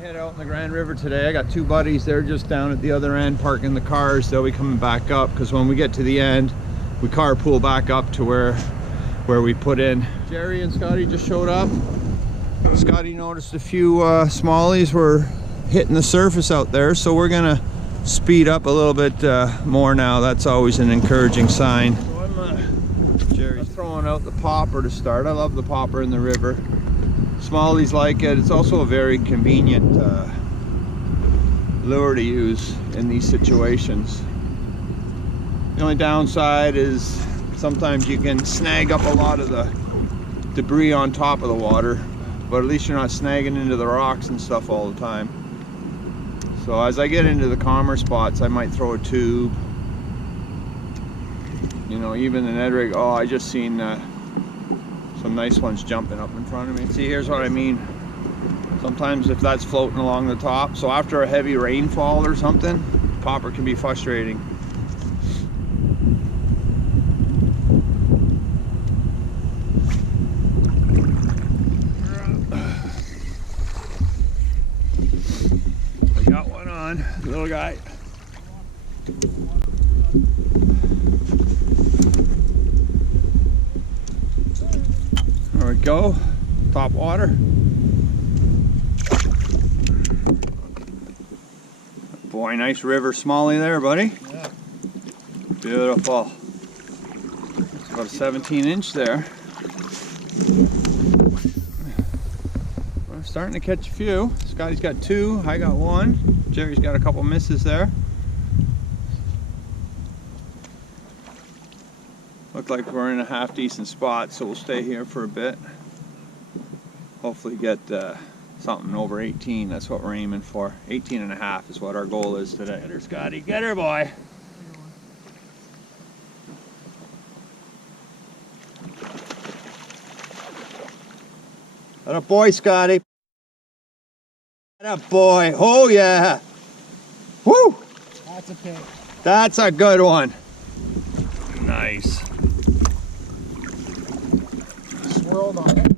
Head out in the Grand River today. I got two buddies. They're just down at the other end parking the cars. They'll be coming back up because when we get to the end, we carpool back up to where we put in. Jerry and Scotty just showed up. Scotty noticed a few smallies were hitting the surface out there, so we're gonna speed up a little bit more now. That's always an encouraging sign. So Jerry's throwing out the popper to start. I love the popper in the river. Smallies like it. It's also a very convenient lure to use in these situations. The only downside is sometimes you can snag up a lot of the debris on top of the water, but at least you're not snagging into the rocks and stuff all the time. So as I get into the calmer spots, I might throw a tube. You know, even the Ned rig. Oh, I just seen some nice ones jumping up in front of me. See, here's what I mean. Sometimes if that's floating along the top, so after a heavy rainfall or something, popper can be frustrating. I got one on, little guy. There we go, top water. Boy, nice river smallie there, buddy. Yeah. Beautiful. It's about a 17-inch there. We're starting to catch a few. Scotty's got two, I got one. Jerry's got a couple misses there. Look like we're in a half decent spot, so we'll stay here for a bit. Hopefully get something over 18. That's what we're aiming for. 18 and a half is what our goal is today. Get her, Scotty. Get her, boy. That boy, Scotty. That boy. Oh yeah. Woo! That's a pig. That's a good one. Nice. Swirled on it.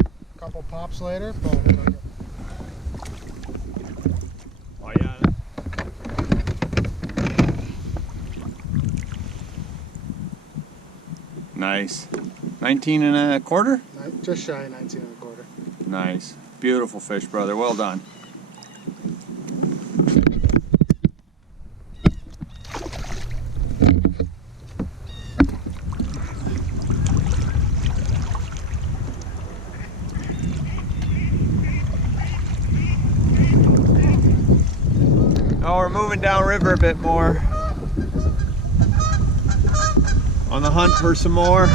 A couple pops later, boom. Took it. Oh yeah. Nice. 19 and a quarter? Just shy of 19 and a quarter. Nice. Beautiful fish, brother. Well done. Oh, we're moving downriver a bit more. On the hunt for some more.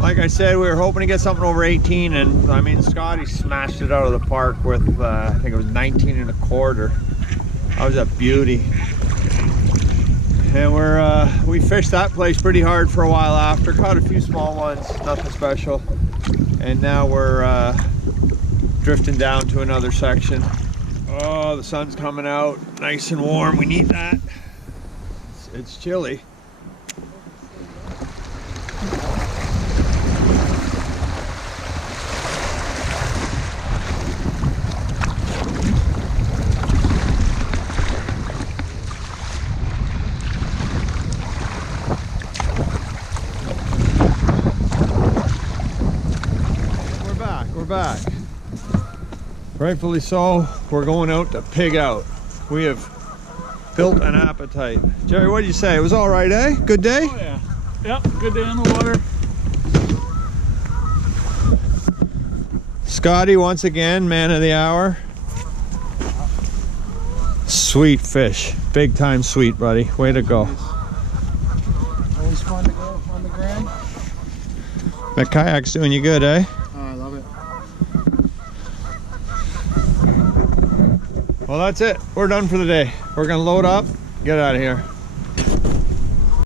Like I said, we were hoping to get something over 18, and I mean, Scotty smashed it out of the park with, I think it was 19 and a quarter. That was a beauty. And we fished that place pretty hard for a while after, caught a few small ones, nothing special. And now we're drifting down to another section. Oh, the sun's coming out, nice and warm. We need that. It's chilly. We're back. Rightfully so, we're going out to pig out. We have built an appetite. Jerry, what did you say? It was all right, eh? Good day? Oh yeah. Yep, good day on the water. Scotty, once again, man of the hour. Sweet fish. Big time sweet, buddy. Way to go. Always fun to go on the Grand. That kayak's doing you good, eh? Oh, I love it. Well, that's it. We're done for the day. We're gonna load up, get out of here.